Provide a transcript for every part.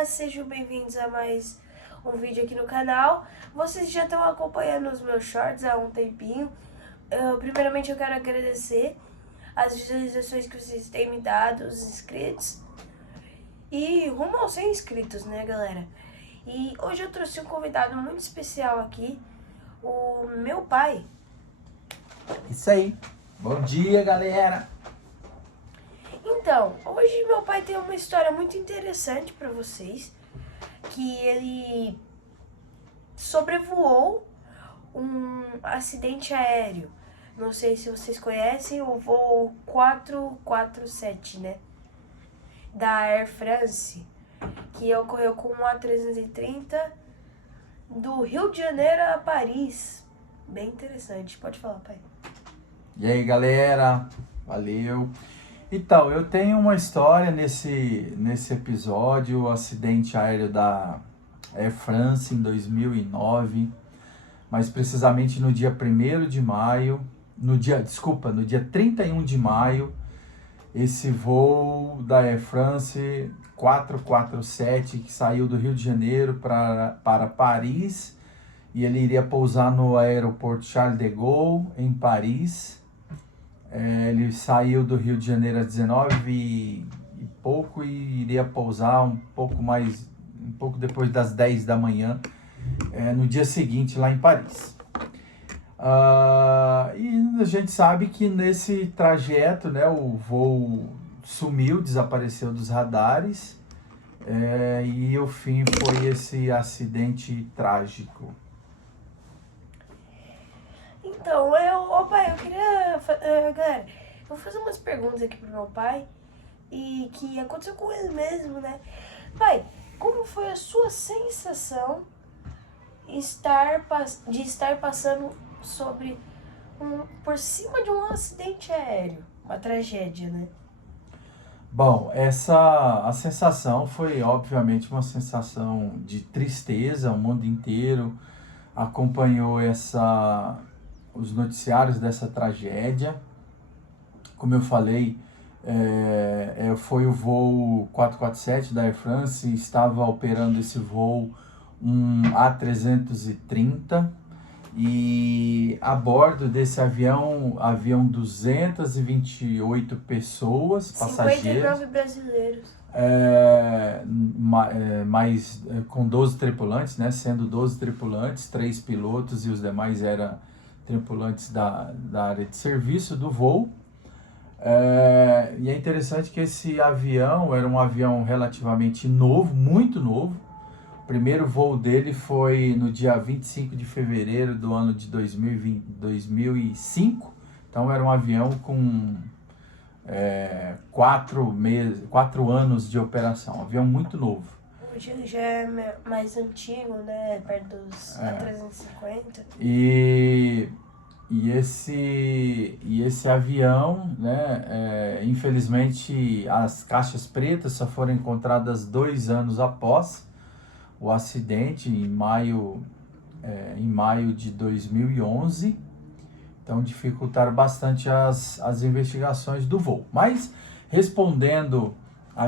galera, sejam bem-vindos a mais um vídeo aqui no canal. Vocês já estão acompanhando os meus shorts há um tempinho. Primeiramente eu quero agradecer as visualizações que vocês têm me dado, os inscritos. E rumo aos 100 inscritos, né, galera? E hoje eu trouxe um convidado muito especial aqui, o meu pai. Isso aí. Bom dia, galera. Então, hoje meu pai tem uma história muito interessante pra vocês, que ele sobrevoou um acidente aéreo. Não sei se vocês conhecem o voo 447, né? Da Air France, que ocorreu com um A330 do Rio de Janeiro a Paris. Bem interessante. Pode falar, pai. E aí, galera. Valeu. Então, eu tenho uma história nesse episódio, o acidente aéreo da Air France em 2009, mais precisamente no dia 1º de maio, no dia 31 de maio, esse voo da Air France 447, que saiu do Rio de Janeiro para Paris, e ele iria pousar no aeroporto Charles de Gaulle, em Paris. Ele saiu do Rio de Janeiro às 19 e pouco e iria pousar um pouco depois das 10 da manhã, no dia seguinte lá em Paris. E a gente sabe que nesse trajeto, né, o voo sumiu, desapareceu dos radares, e o fim foi esse acidente trágico. Então, pai, eu queria, galera, eu vou fazer umas perguntas aqui pro meu pai, e que aconteceu com ele mesmo, né? Pai, como foi a sua sensação de estar passando por cima de um acidente aéreo, uma tragédia, né? Bom, a sensação foi obviamente uma sensação de tristeza. O mundo inteiro acompanhou os noticiários dessa tragédia. Como eu falei, foi o voo 447 da Air France, estava operando esse voo um A330, e a bordo desse avião haviam 228 pessoas, passageiros. 59 brasileiros. Com 12 tripulantes, né? Sendo 12 tripulantes, 3 pilotos e os demais eram tripulantes da área de serviço do voo. E é interessante que esse avião era um avião relativamente novo, muito novo. O primeiro voo dele foi no dia 25 de fevereiro do ano de 2005. Então era um avião com 4 anos de operação, um avião muito novo. Hoje já é mais antigo, né? Perto dos A350. E esse avião, né, infelizmente as caixas pretas só foram encontradas 2 anos após o acidente, em maio de 2011. Então dificultaram bastante as investigações do voo. Mas respondendo a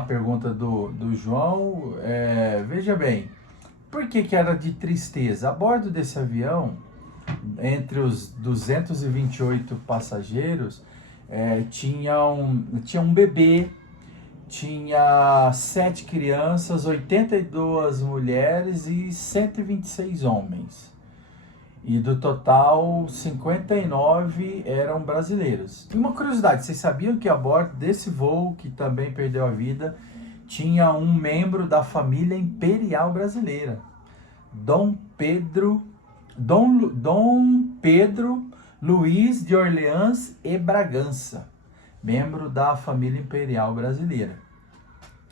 pergunta do João, veja bem, por que era de tristeza? A bordo desse avião, entre os 228 passageiros, tinha um bebê, tinha 7 crianças, 82 mulheres e 126 homens. E do total, 59 eram brasileiros. E uma curiosidade, vocês sabiam que a bordo desse voo, que também perdeu a vida, tinha um membro da família imperial brasileira, Dom Pedro Luís de Orleans e Bragança, membro da família imperial brasileira.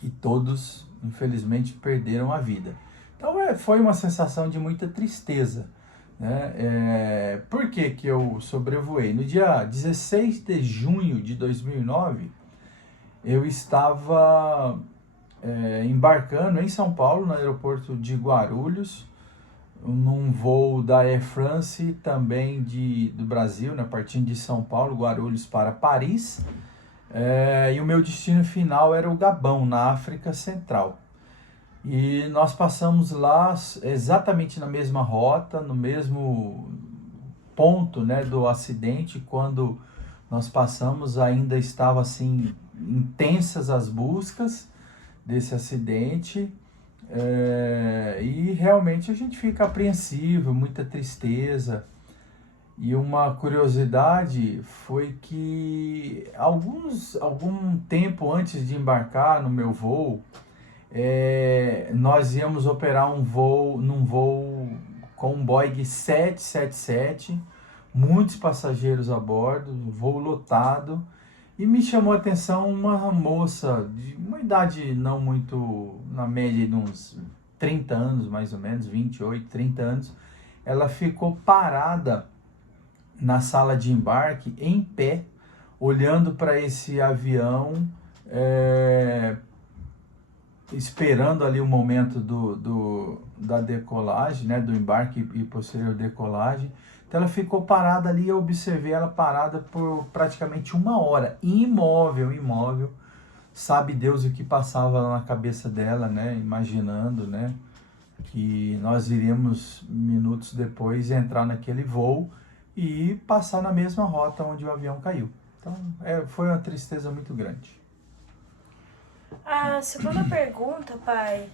E todos, infelizmente, perderam a vida. Então foi uma sensação de muita tristeza, né? Por que eu sobrevoei? No dia 16 de junho de 2009, eu estava embarcando em São Paulo, no aeroporto de Guarulhos, num voo da Air France, também do Brasil, né, partindo de São Paulo, Guarulhos, para Paris. E o meu destino final era o Gabão, na África Central. E nós passamos lá exatamente na mesma rota, no mesmo ponto, né, do acidente. Quando nós passamos, ainda estava assim intensas as buscas desse acidente. E realmente a gente fica apreensivo, muita tristeza. E uma curiosidade foi que algum tempo antes de embarcar no meu voo, nós íamos operar num voo com um Boeing 777, muitos passageiros a bordo, um voo lotado, e me chamou a atenção uma moça de uma idade não muito, na média de uns 30 anos mais ou menos, 28, 30 anos. Ela ficou parada na sala de embarque, em pé, olhando para esse avião, é, esperando ali o momento da decolagem, né, do embarque e posterior decolagem. Então ela ficou parada ali, eu observei ela parada por praticamente 1 hora, imóvel. Sabe Deus o que passava na cabeça dela, né, imaginando, né, que nós iríamos minutos depois entrar naquele voo e passar na mesma rota onde o avião caiu. Então foi uma tristeza muito grande. A segunda pergunta, pai,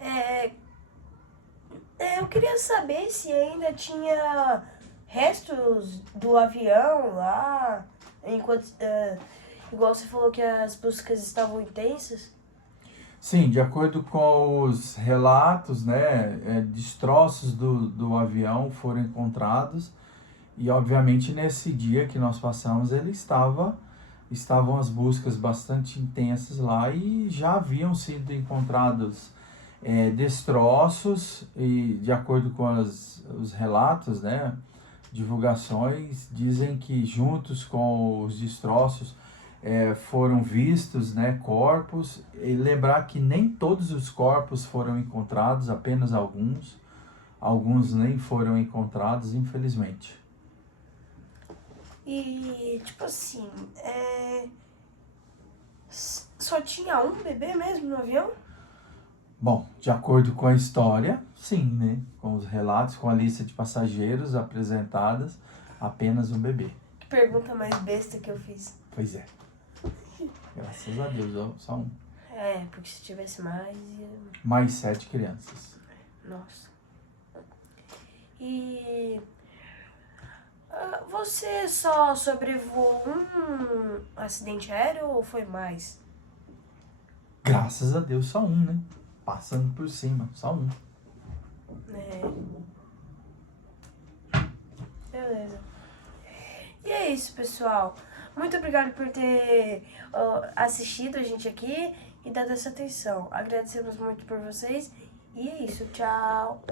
é, eu queria saber se ainda tinha restos do avião lá, enquanto, igual você falou que as buscas estavam intensas. Sim, de acordo com os relatos, né, destroços do avião foram encontrados e, obviamente, nesse dia que nós passamos, estavam as buscas bastante intensas lá e já haviam sido encontrados destroços e, de acordo com os relatos, né, divulgações, dizem que juntos com os destroços foram vistos, né, corpos, e lembrar que nem todos os corpos foram encontrados, apenas alguns nem foram encontrados, infelizmente. E, tipo assim, só tinha um bebê mesmo no avião? Bom, de acordo com a história, sim, né, com os relatos, com a lista de passageiros apresentadas, apenas um bebê. Que pergunta mais besta que eu fiz. Pois é. Graças a Deus, só um. Porque se tivesse mais... Mais 7 crianças. Nossa. E... você só sobrevoou um acidente aéreo ou foi mais? Graças a Deus, só um, né? Passando por cima, só um. Beleza. E é isso, pessoal. Muito obrigado por ter assistido a gente aqui e dado essa atenção. Agradecemos muito por vocês. E é isso. Tchau.